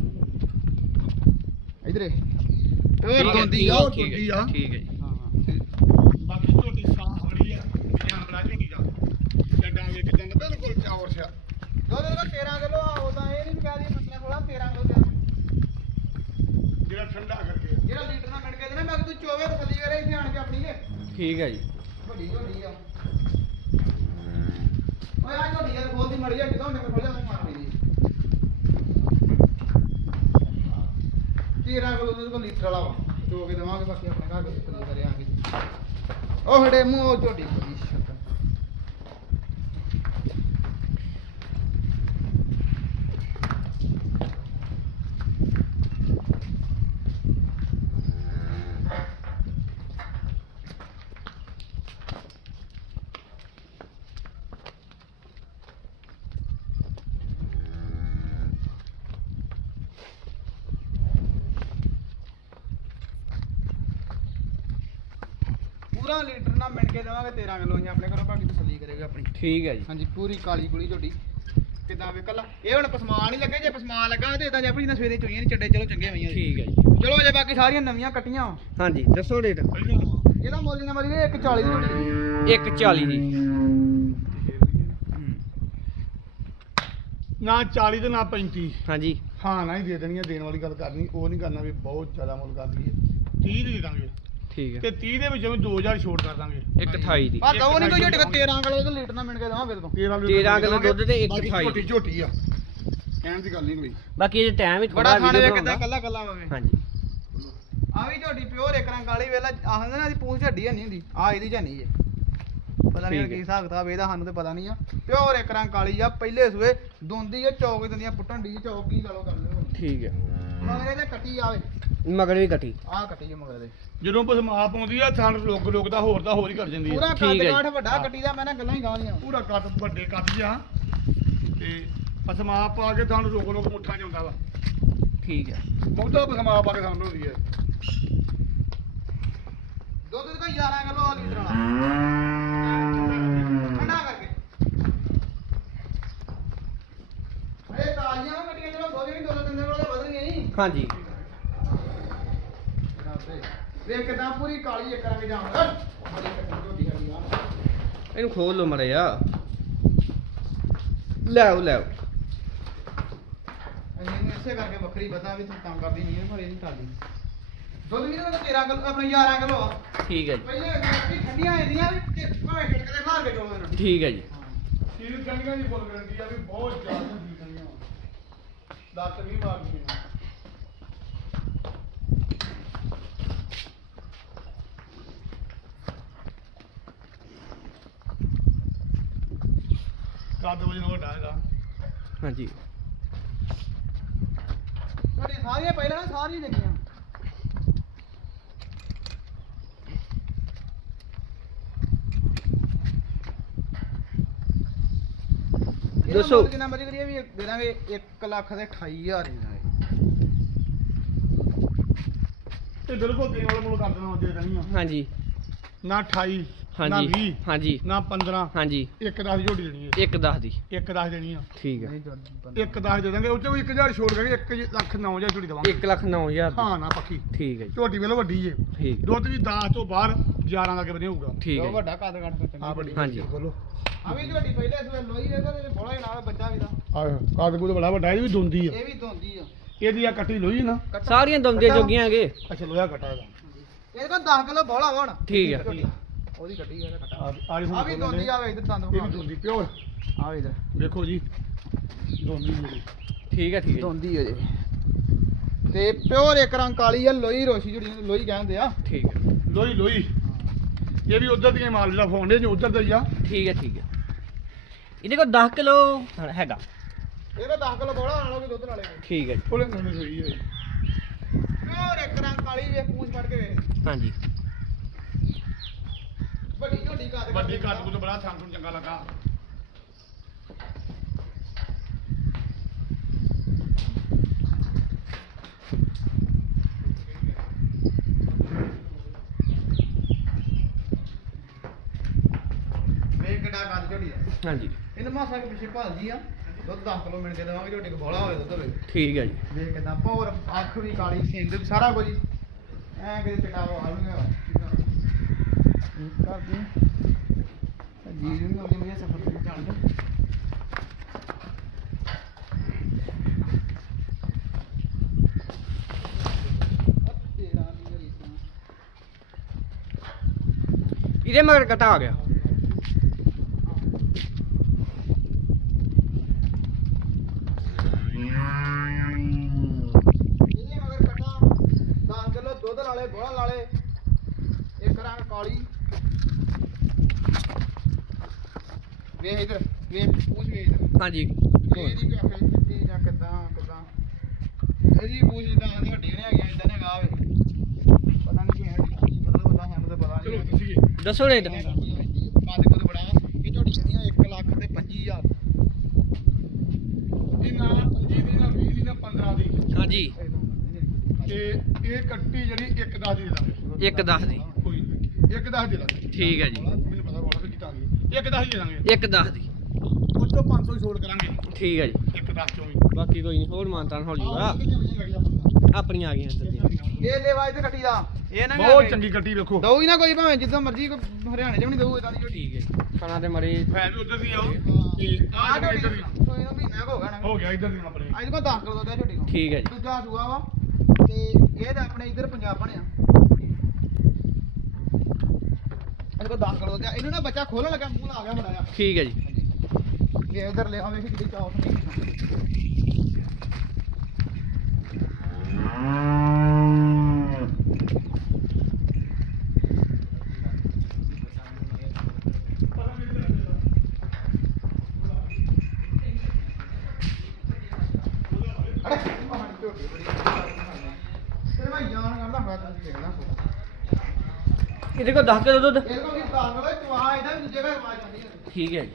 [SPEAKER 3] ਇਧਰ
[SPEAKER 1] ਠੀਕ
[SPEAKER 3] ਉਹ
[SPEAKER 1] ਹੈ,
[SPEAKER 3] ਦੋਂਦੀ
[SPEAKER 1] ਠੀਕ
[SPEAKER 3] ਆ
[SPEAKER 1] ਹੈ,
[SPEAKER 2] ਉਹ
[SPEAKER 1] ਠੀਕ
[SPEAKER 2] ਦੋਂਦੀ
[SPEAKER 1] ਹੈ
[SPEAKER 2] ਆ।
[SPEAKER 1] ਠੀਕ ਹੈ ਜੀ
[SPEAKER 3] ਹਾਂ
[SPEAKER 2] ਤੇ ਬਾਕੀ ਝੋਟੀ ਸਾਫ ਬੜੀ ਆ ਬਿਆਨ ਬੜਾ ਝੋਟੀ ਦਾ ਚੱਡਾਂ ਵੇਖ ਜਾਂਦਾ ਬਿਲਕੁਲ ਚਾਵਰ ਸਿਆ
[SPEAKER 3] ਦੁੱਧ ਦਾ 13 ਕਿਲੋ ਆ ਉਹਦਾ ਇਹ ਨਹੀਂ ਕਹਿ ਦੀ 15 16 13 ਕਿਲੋ ਦੇ
[SPEAKER 2] ਜਿਹੜਾ ਠੰਡਾ ਕਰਕੇ
[SPEAKER 3] ਜਿਹੜਾ ਲੀਟਰ ਨਾਲ ਮਿਣ ਕੇ ਦੇਣਾ ਮੈਂ ਤੂੰ ਚੋਵੇ ਤਸੱਲੀ ਕਰੇ ਇੱਥੇ ਆਣ ਕੇ ਆਪਣੀ ਕੇ
[SPEAKER 1] ਠੀਕ ਹੈ ਜੀ
[SPEAKER 3] ਵੱਡੀ ਝੋਟੀ ਆ ਓਏ ਆ ਝੋਟੀ ਯਾਰ ਖੋਲਦੀ ਮੜ ਜਾ ਜਦੋਂ ਨੰਬਰ ਖੋਲ ਜਾ ਮੈਂ ਮਾਰ ਲਈ 13 ਕਿਲੋ ਦੁੱਧ ਕੋ ਲੀਟਰ ਵਾਲਾ ਵਾ ਚੋ ਕੇ ਦੇਵਾਂਗੇ ਬਾਕੀ ਆਪਣੇ ਘਰ ਦੇ ਤਸੱਲੀ ਕਰੇ ਆਂਗੇ ਉਹ ਹੜੇ ਮੂੰਹ ਉਹ ਝੋਟੀ ਬੜੀ ਸ਼ੱਕ ਪੂਰਾ ਲੀਟਰ ਨਾਲ ਮਿਣ ਕੇ ਦੇਵਾਂਗੇ 13 ਕਿਲੋ ਅਸੀਂ ਆਪਣੇ ਘਰੋਂ ਬਾਕੀ ਤਸੱਲੀ ਕਰੇਗਾ ਆਪਣੀ
[SPEAKER 1] ਠੀਕ ਹੈ ਜੀ
[SPEAKER 3] ਹਾਂਜੀ ਪੂਰੀ ਕਾਲੀ ਗੁਲੀ ਝੋਟੀ ਕਿਦਾਂ ਵੇ ਕੱਲਾ ਇਹ ਹੁਣ ਪਸਮਾਨ ਨਹੀਂ ਲੱਗੇ ਜੇ ਪਸਮਾਨ ਲੱਗਾ ਤੇ ਇਦਾਂ ਜਪੜੀ ਨਾ ਸਵੇਰੇ ਚੋਈਆਂ ਨਹੀਂ ਚੱਡੇ ਚਲੋ ਚੰਗੇ ਹੋਈਆਂ ਜੀ।
[SPEAKER 1] ਠੀਕ ਹੈ ਜੀ
[SPEAKER 3] ਚਲੋ ਅਜੇ ਬਾਕੀ ਸਾਰੀਆਂ ਨਵੀਆਂ ਕੱਟੀਆਂ ਵਾਂ।
[SPEAKER 1] ਹਾਂਜੀ ਦੱਸੋ ਰੇਟ
[SPEAKER 3] ਇਹਦਾ ਮੁੱਲ ਨਾ ਮਰੀ 140 ਦੀ ਝੋਟੀ
[SPEAKER 1] ਇੱਕ 40 ਦੀ
[SPEAKER 2] ਨਾ 40 ਤੇ ਨਾ 35
[SPEAKER 1] ਹਾਂਜੀ
[SPEAKER 2] ਹਾਂ ਨਾ ਹੀ ਦੇ ਦੇਣੀ ਆ ਦੇਣ ਵਾਲੀ ਗੱਲ ਕਰਨੀ ਉਹ ਨਹੀਂ ਕਰਨਾ ਵੀ ਬਹੁਤ ਜ਼ਿਆਦਾ ਮੁੱਲ ਕਰਦੀ ਹੈ 30 ਦੀ ਦੇ ਦਾਂਗੇ
[SPEAKER 1] ਠੀਕ ਹੈ
[SPEAKER 2] ਤੇ 30 ਦੇ ਵਿੱਚੋਂ ਵੀ 2000 ਛੋਟ ਕਰ ਦਾਂਗੇ
[SPEAKER 1] ਇੱਕ 28 ਦੀ
[SPEAKER 3] ਆ ਦੋ ਨਹੀਂ ਕੋਈ ਝੋਟੀ ਕੋ 13 ਕਿਲੋ ਦੇ ਲੀਟਰ ਨਾਲ ਮਿਣ ਕੇ ਦੇਵਾਂਗੇ ਤੋਂ
[SPEAKER 2] 13
[SPEAKER 1] ਕਿਲੋ ਦੁੱਧ ਤੇ ਇੱਕ
[SPEAKER 2] ਬਾਕੀ
[SPEAKER 1] 28
[SPEAKER 2] ਝੋਟੀ ਝੋਟੀ ਆ ਕਹਿਣ ਦੀ ਗੱਲ ਨਹੀਂ ਕੋਈ
[SPEAKER 1] ਬਾਕੀ ਇਹ ਟਾਈਮ ਹੀ
[SPEAKER 3] ਬੜਾ
[SPEAKER 1] ਥੋੜਾ
[SPEAKER 3] ਖਾਣੇ ਵੇ
[SPEAKER 1] ਵੀਡੀਓ
[SPEAKER 3] ਕਿਦਾਂ
[SPEAKER 1] ਬਣਾਉਂਦਾ
[SPEAKER 3] ਕੱਲਾ ਕੱਲਾ ਹੋਵੇ
[SPEAKER 1] ਹਾਂਜੀ
[SPEAKER 3] ਆ ਵੀ ਝੋਟੀ ਪਿਓਰ ਇੱਕ ਰੰਗ ਕਾਲੀ ਵੇਲਾ ਆਖਦੇ ਨਾ ਦੀ ਪੂੰਛ ਝੱਡੀ ਨਹੀਂ ਹੁੰਦੀ ਆ ਇਹਦੀ ਝਾਨੀ ਜੇ ਪਤਾ ਨਹੀਂ
[SPEAKER 1] ਠੀਕ
[SPEAKER 3] ਕੀ
[SPEAKER 1] ਹੈ।
[SPEAKER 3] ਹਿਸਾਬ ਕਿਤਾਬ ਇਹਦਾ ਸਾਨੂੰ ਤੇ ਪਤਾ ਨਹੀਂ ਆ ਪਿਓਰ ਇੱਕ ਰੰਗ ਕਾਲੀ ਆ ਪਹਿਲੇ ਸੂਏ ਦੋਂਦੀ ਆ ਚੌਕ ਦਿੰਦੀਆਂ ਪੁੱਟਣ ਦੀ ਚੌਕ ਕੀ ਲਾ ਲਓ ਕਰ ਲਿਓ
[SPEAKER 1] ਠੀਕ ਹੈ।
[SPEAKER 3] ਮਗਰ ਇਹਦੇ ਕੱਟੀ ਆਵੇ
[SPEAKER 1] ਮਗਰ ਵੀ ਕੱਟੀ।
[SPEAKER 3] ਆਹ ਕੱਟੀ ਆ ਮਗਰ ਦੇ
[SPEAKER 2] ਜਦੋਂ ਪਸਮਾ ਪਾਉਂਦੀ ਆ ਥਣ ਲੋਕ ਦਾ ਹੋਰ ਹੀ ਕਰ ਜਾਂਦੀ
[SPEAKER 3] ਪੂਰਾ
[SPEAKER 2] ਆ
[SPEAKER 3] ਕੱਦ
[SPEAKER 1] ਠੀਕ ਹੈ ਜੀ।
[SPEAKER 3] ਕਾਠ ਵੱਡਾ ਕੱਟੀ ਦਾ ਮੈਂ ਨਾ ਗੱਲਾਂ ਹੀ ਗਾਉਂਦੀਆਂ
[SPEAKER 2] ਪੂਰਾ ਕੱਦ ਵੱਡੇ ਕੱਦ ਜਾਂ ਤੇ ਪਸਮਾ ਪਾ ਕੇ ਥਣ ਲੋਕ ਮੁੱਠਾ ਜਾਂਦਾ ਵਾ
[SPEAKER 1] ਠੀਕ ਹੈ।
[SPEAKER 2] ਬਹੁਤਾ ਪਸਮਾ ਪਾ ਕੇ ਥਣ ਹੁੰਦੀ ਹੈ
[SPEAKER 3] ਦੁੱਧ ਦਾ 11 ਕਿਲੋ ਆ ਲੀਟਰ ਵਾਲਾ ਠੰਡਾ ਕਰਕੇ ਇਹ ਤਾਜ਼ੀਆਂ ਕੱਟੀਆਂ ਚਲੋ ਦੋ ਦਿਨ 2-3 ਦਿਨ ਵਾਲੇ ਵਧ ਰਹੀਆਂ ਨਹੀਂ
[SPEAKER 1] ਹਾਂਜੀ।
[SPEAKER 3] ਵੇਖ ਕਿਦਾਂ ਪੂਰੀ ਕਾਲੀ ਇੱਕ ਰੰਗ ਜਾਵਾਂਗਾ ਬੜੀ ਕੱਟੀ ਝੋਟੀ ਵਾਲੀ ਆ
[SPEAKER 1] ਇਹਨੂੰ ਖੋਲ ਲਓ ਮੜੇ ਆ। ਲੈ ਆਓ ਲੈ ਆਓ।
[SPEAKER 3] ਇਹਨੂੰ ਇਸੇ ਕਰਕੇ ਵੱਖਰੀ ਪਤਾ ਵੀ ਤੂੰ ਕੰਮ ਕਰਦੀ ਨਹੀਂ ਹੈ ਪਰ ਇਹ ਨਹੀਂ ਕਰਦੀ ਦੁੱਧ ਵੀ ਤਾਂ 13 ਕਿਲੋ ਆਪਣੇ 11 ਕਿਲੋ ਆ
[SPEAKER 1] ਠੀਕ ਹੈ ਜੀ।
[SPEAKER 3] ਪਹਿਲੇ ਵੀ ਠੰਡੀਆਂ ਇਹਦੀਆਂ ਵੀ ਤੇ ਭਾਵੇਂ ਛਿੜਕਦੇ ਮਾਰ ਕੇ ਚੋਲੋ ਇਹਨਾਂ
[SPEAKER 1] ਠੀਕ ਹੈ ਜੀ।
[SPEAKER 2] ਸੀਲ ਕੰਡੀਆਂ ਦੀ ਫੁੱਲ ਗਰੰਟੀ ਆ ਵੀ ਬਹੁਤ ਜ਼ਿਆਦਾ ਹੁੰਦੀ ਕੰਡੀਆਂ ਲੱਤ ਨਹੀਂ ਮਾਰਦੀਆਂ ਕੱਦ ਵਜਨ ਵੱਡਾ ਹੈਗਾ
[SPEAKER 1] ਹਾਂਜੀ।
[SPEAKER 3] ਤੁਹਾਡੀ ਸਾਰੀਆਂ ਪਹਿਲਾਂ ਨਾ ਸਾਰੀਆਂ ਦੇਖੀਆਂ
[SPEAKER 1] ਦੱਸੋ।
[SPEAKER 3] ਕਿੰਨਾ ਮਰਜ਼ੀ ਕਰੀਏ ਵੀ ਦੇ ਦਾਂਗੇ 1,28,000 ਦੀ ਦਾਂਗੇ
[SPEAKER 2] ਤੇ ਬਿਲਕੁਲ ਦੇਣ ਵਾਲਾ ਮੁੱਲ ਕਰ ਦੇਣਾ ਦੇ ਦੇਣੀ ਆ
[SPEAKER 1] ਹਾਂਜੀ
[SPEAKER 2] ਨਾ 28 ਨਾ
[SPEAKER 1] ਹਾਂਜੀ
[SPEAKER 2] 20
[SPEAKER 1] ਹਾਂਜੀ
[SPEAKER 2] ਨਾ 15
[SPEAKER 1] ਹਾਂਜੀ।
[SPEAKER 2] ਇੱਕ 10 ਦੀ ਝੋਟੀ ਦੇਣੀ ਹੈ
[SPEAKER 1] ਇੱਕ 10 ਦੀ।
[SPEAKER 2] ਇੱਕ 10 ਦੇਣੀ ਆ
[SPEAKER 1] ਠੀਕ ਹੈ।
[SPEAKER 2] ਇੱਕ 10 ਦੇ ਦਾਂਗੇ ਉਹ ਚੋਂ ਵੀ 1000 ਛੋੜ ਕੇ 1,09,000 ਝੋਟੀ ਦੇਵਾਂਗੇ
[SPEAKER 1] 1,09,000
[SPEAKER 2] ਹਾਂ ਨਾ ਪੱਕੀ
[SPEAKER 1] ਠੀਕ ਹੈ ਜੀ।
[SPEAKER 2] ਝੋਟੀ ਵੇਲੇ ਵੱਡੀ ਜੇ
[SPEAKER 1] ਠੀਕ
[SPEAKER 2] ਦੁੱਧ ਵੀ 10 ਤੋਂ ਬਾਹਰ 11 ਦਾ ਕੇ ਬਣੇ ਹੋਊਗਾ
[SPEAKER 1] ਠੀਕ
[SPEAKER 3] ਉਹ
[SPEAKER 1] ਹੈ
[SPEAKER 3] ਵੱਡਾ ਕੱਦ ਕੱਟ ਤੋਂ ਚੰਗਾ
[SPEAKER 2] ਆ ਵੱਡੀ
[SPEAKER 1] ਹਾਂਜੀ।
[SPEAKER 2] ਬੋਲੋ
[SPEAKER 3] ਆ ਵੀ ਝੋਟੀ ਪਹਿਲੇ ਸਵੇ ਲੋਈ ਇਹਦਾ ਤੇ ਬੋਲਾ ਹੀ ਨਾਲ ਬੱਚਾ ਵੀ ਦਾ
[SPEAKER 2] ਆ ਕਾਦ ਕੂਦ ਬੜਾ ਵੱਡਾ ਇਹ ਵੀ ਦੁੰਦੀ ਆ
[SPEAKER 3] ਇਹ ਵੀ ਧੋਂਦੀ ਆ
[SPEAKER 2] ਇਹਦੀ ਆ ਕੱਟੀ ਲੋਈ ਨਾ
[SPEAKER 1] ਸਾਰੀਆਂ ਦੰਦੀਆਂ ਜੋਗੀਆਂ ਹੈਗੇ।
[SPEAKER 2] ਅੱਛਾ ਲੋਹਾ ਕੱਟਾ ਇਹਦਾ
[SPEAKER 3] ਇਹਦੇ ਕੋਲ 10 ਕਿਲੋ ਬੋਲਾ ਹੁਣ
[SPEAKER 1] ਠੀਕ ਹੈ।
[SPEAKER 3] ਉਹਦੀ ਕੱਟੀ ਇਹਦਾ ਕੱਟਾ
[SPEAKER 2] ਆ
[SPEAKER 3] ਆ ਵੀ ਧੋਂਦੀ ਆਵੇ ਇਧਰ ਦੰਦ
[SPEAKER 2] ਇਹ ਵੀ ਦੁੰਦੀ ਪਿਓਰ
[SPEAKER 3] ਆ ਇਧਰ
[SPEAKER 2] ਦੇਖੋ ਜੀ ਦੁੰਦੀ ਮੇਰੀ
[SPEAKER 1] ਠੀਕ ਹੈ ਠੀਕ ਹੈ ਜੀ।
[SPEAKER 3] ਧੋਂਦੀ ਹੋ ਜੇ ਤੇ ਪਿਓਰ ਇੱਕ ਰੰਗ ਕਾਲੀ ਆ ਲੋਈ ਰੋਸ਼ੀ ਜਿਹੜੀ ਨੂੰ ਲੋਈ ਕਹਿੰਦੇ ਆ
[SPEAKER 1] ਠੀਕ ਹੈ
[SPEAKER 2] ਲੋਈ ਲੋਈ ਇਹ ਵੀ ਉਧਰ ਦੀਆਂ ਮਾਲ ਜਿਹੜਾ ਫੋਨ ਦੇ ਜੋ ਉਧਰ ਦਾ ਹੀ ਆ
[SPEAKER 1] ਠੀਕ ਹੈ ਠੀਕ ਹੈ। ਇਹਦੇ ਕੋਲ 10 ਕਿਲੋ ਹੈਗਾ।
[SPEAKER 3] ਇਹਦਾ 10 ਕਿਲੋ ਬੋਲਾ ਨਾਲੋਂ ਵੀ ਦੁੱਧ ਨਾਲੇ
[SPEAKER 1] ਠੀਕ ਹੈ ਜੀ।
[SPEAKER 2] ਉਹਲੇ ਨਵੀਂ ਹੋਈ ਹੈ
[SPEAKER 3] ਪਿਓਰ ਇੱਕ ਰੰਗ ਕਾਲੀ ਵੇ ਪੂਛ ਫੜ ਕੇ ਵੇਖ
[SPEAKER 1] ਹਾਂਜੀ।
[SPEAKER 3] ਵੱਡੀ ਝੋਟੀ ਕੱਦ
[SPEAKER 2] ਵੱਡੀ ਕੱਦ ਕੂਦ ਬੜਾ ਥਾਂ ਨੂੰ ਚੰਗਾ ਲੱਗਾ
[SPEAKER 3] ਵੇਖ ਕਿੱਡਾ ਕੱਦ ਝੋਟੀ ਦਾ
[SPEAKER 1] ਹਾਂਜੀ
[SPEAKER 3] ਇਹਨੂੰ ਮਾਸਾ ਕੇ ਪਿੱਛੇ ਭਾਲਦੀ ਆ ਦੁੱਧ 10 ਕਿਲੋ ਮਿੰਟ ਦੇ ਦੇਵਾਂਗੇ ਝੋਟੀ ਕੋ ਬੋਲਾ ਹੋਵੇ ਦੁੱਧ ਹੋਵੇ
[SPEAKER 1] ਠੀਕ ਹੈ ਜੀ।
[SPEAKER 3] ਵੇਖ ਕਿਦਾਂ ਭੌਰ ਅੱਖ ਵੀ ਕਾਲੀ ਸਿੰਗ ਵੀ ਸਾਰਾ ਕੁਝ ਐ ਕਿਤੇ ਚਟਾ ਵਾਲ ਨਹੀਂ ਹੋਇਆ ਕਰਦੀ ਜੀ ਨੂੰ ਉਹਦੇ ਮੇਰੇ ਸਫਰ ਤੇ ਜਾਣ ਦੇ
[SPEAKER 1] ਇਹਦੇ ਮਗਰ ਕਟਾ ਆ ਗਿਆ।
[SPEAKER 3] ਇਹਦੇ ਮਗਰ ਕਟਾ 10 ਕਿਲੋ ਦੁੱਧ ਲਾਲੇ ਬੋਲਾ ਲਾਲੇ ਇੱਕ ਰੰਗ ਕਾਲੀ ਵੇਖ ਇਧਰ ਵੇਖ ਪੂਛ ਵੇਖ ਇਧਰ
[SPEAKER 1] ਹਾਂਜੀ।
[SPEAKER 3] ਇਹਦੀ ਵੀ ਆਖੇ ਕਿੱਤੀ ਜਾਂ ਕਿਦਾਂ ਇਹਦੀ ਪੂਛ ਜਿੱਦਾਂ ਆਂਦੀ ਹੱਡੀ ਨੇ ਹੈਗੀਆਂ ਇਦਾਂ ਨੇ ਗਾਵੇ ਪਤਾ ਨਹੀਂ ਕੀ ਹੱਡੀ ਮਤਲਬ ਉਹਦਾ ਸਾਨੂੰ ਤਾਂ ਪਤਾ
[SPEAKER 2] ਚਲੋ
[SPEAKER 3] ਨਹੀਂ
[SPEAKER 2] ਤੁਸੀਂ
[SPEAKER 1] ਦੱਸੋ ਰੇਟ।
[SPEAKER 3] ਕਾਦੇ ਕੋਲ ਬੜਾ ਇਹ ਝੋਟੀ ਜਿਹੜੀਆਂ 1,25,000
[SPEAKER 2] ਇਹ ਨਾ 25 ਦੀ ਨਾ 20 ਦੀ ਨਾ 15 ਦੀ
[SPEAKER 1] ਹਾਂਜੀ।
[SPEAKER 2] ਤੇ ਇਹ ਕੱਟੀ ਜਿਹੜੀ 1,10 ਦੀ ਦੇ ਦਾਂਗੇ
[SPEAKER 1] ਇੱਕ 10 ਦੀ।
[SPEAKER 2] ਕੋਈ ਨਹੀਂ 1,10 ਦੇ ਦਾਂਗੇ
[SPEAKER 1] ਠੀਕ ਹੈ ਜੀ।
[SPEAKER 2] ਮੈਨੂੰ ਪਤਾ ਬੋਲਾ ਕਿ ਤਾਂ 1,10 ਦੇ ਦਾਂਗੇ
[SPEAKER 1] ਇੱਕ 10 ਦੀ।
[SPEAKER 2] ਉਹ ਤੋਂ 500 ਹੀ ਛੋੜ ਕਰਾਂਗੇ
[SPEAKER 1] ਠੀਕ ਹੈ ਜੀ।
[SPEAKER 2] 1,10 ਚੋਂ ਵੀ
[SPEAKER 1] ਬਾਕੀ ਕੋਈ ਨਹੀਂ ਹੋਰ ਮਾਨਤਾਨ ਹੋ ਜੂਗਾ। ਆਪਣੀਆਂ ਆ ਗਈਆਂ ਇੱਧਰ ਦੀਆਂ।
[SPEAKER 3] ਇਹ ਲੈਵਾ ਇੱਥੇ ਕੱਟੀ ਦਾ ਇਹ ਨਾ
[SPEAKER 2] ਬਹੁਤ ਚੰਗੀ ਕੱਟੀ ਵੇਖੋ
[SPEAKER 3] ਦਊ ਹੀ ਨਾ ਕੋਈ ਭਾਵੇਂ ਜਿੱਦਾਂ ਮਰਜ਼ੀ ਹਰਿਆਣੇ ਚ ਵੀ ਨਹੀਂ ਦਊ ਇਦਾਂ ਦੀ ਝੋਟੀ
[SPEAKER 1] ਠੀਕ ਹੈ ਜੀ। ਖਾਣਾ ਤੇ ਮਰੇ
[SPEAKER 2] ਹੈ ਵੀ ਉਧਰ ਦੀ ਆਓ ਤੇ
[SPEAKER 3] ਆਹ
[SPEAKER 2] ਆ
[SPEAKER 3] ਝੋਟੀ
[SPEAKER 2] ਇੱਧਰ ਦੀ
[SPEAKER 3] ਕੋਈ ਨਾ ਮਹੀਨਾ ਕੁ ਹੋ ਗਿਆ ਨਾ
[SPEAKER 2] ਹੋ ਗਿਆ ਇੱਧਰ ਦੀ ਆਪਣੇ
[SPEAKER 3] ਅੱਜ ਕੋ 10 ਕਿਲੋ ਦੁੱਧ ਆ ਝੋਟੀ ਕੋ
[SPEAKER 1] ਠੀਕ ਹੈ ਜੀ।
[SPEAKER 3] ਦੂਜਾ ਸੂਆ ਵਾ ਤੇ ਇਹ ਤਾਂ ਆਪਣੇ ਇੱਧਰ ਪੰਜਾਬ ਬਣਿਆ ਅੱਜ ਕੋ 10 ਕਿਲੋ ਦੁੱਧ ਆ ਇਹਨੂੰ ਨਾ ਬੱਚਾ ਖੋਲਣ ਲੱਗਾ ਮੂੰਹ ਲਾ ਗਿਆ ਬੜਾ ਆ
[SPEAKER 1] ਠੀਕ ਹੈ ਜੀ।
[SPEAKER 3] ਇਹ ਇਧਰ ਲੈ ਆਵੇ ਕਿੱਡੀ ਚੌਕ ਨਹੀਂ ਝੋਟੀ ਬੜੀ ਤੇ ਮੈਂ ਜਾਣ ਕਰਦਾ ਹੋਇਆ ਤੁਸੀਂ ਦੇਖਣਾ
[SPEAKER 1] ਇਹਦੇ ਕੋਲ 10 ਕਿਲੋ ਦੁੱਧ
[SPEAKER 3] ਇਹਦੇ ਕੋਲ ਵੀ ਤਾਂ ਲਵੇ ਚਵਾ ਇਹਦਾ ਵੀ ਦੂਜੇ ਘਰ ਆਵਾਜ਼ ਆਉਂਦੀ ਹੈ
[SPEAKER 1] ਠੀਕ ਹੈ ਜੀ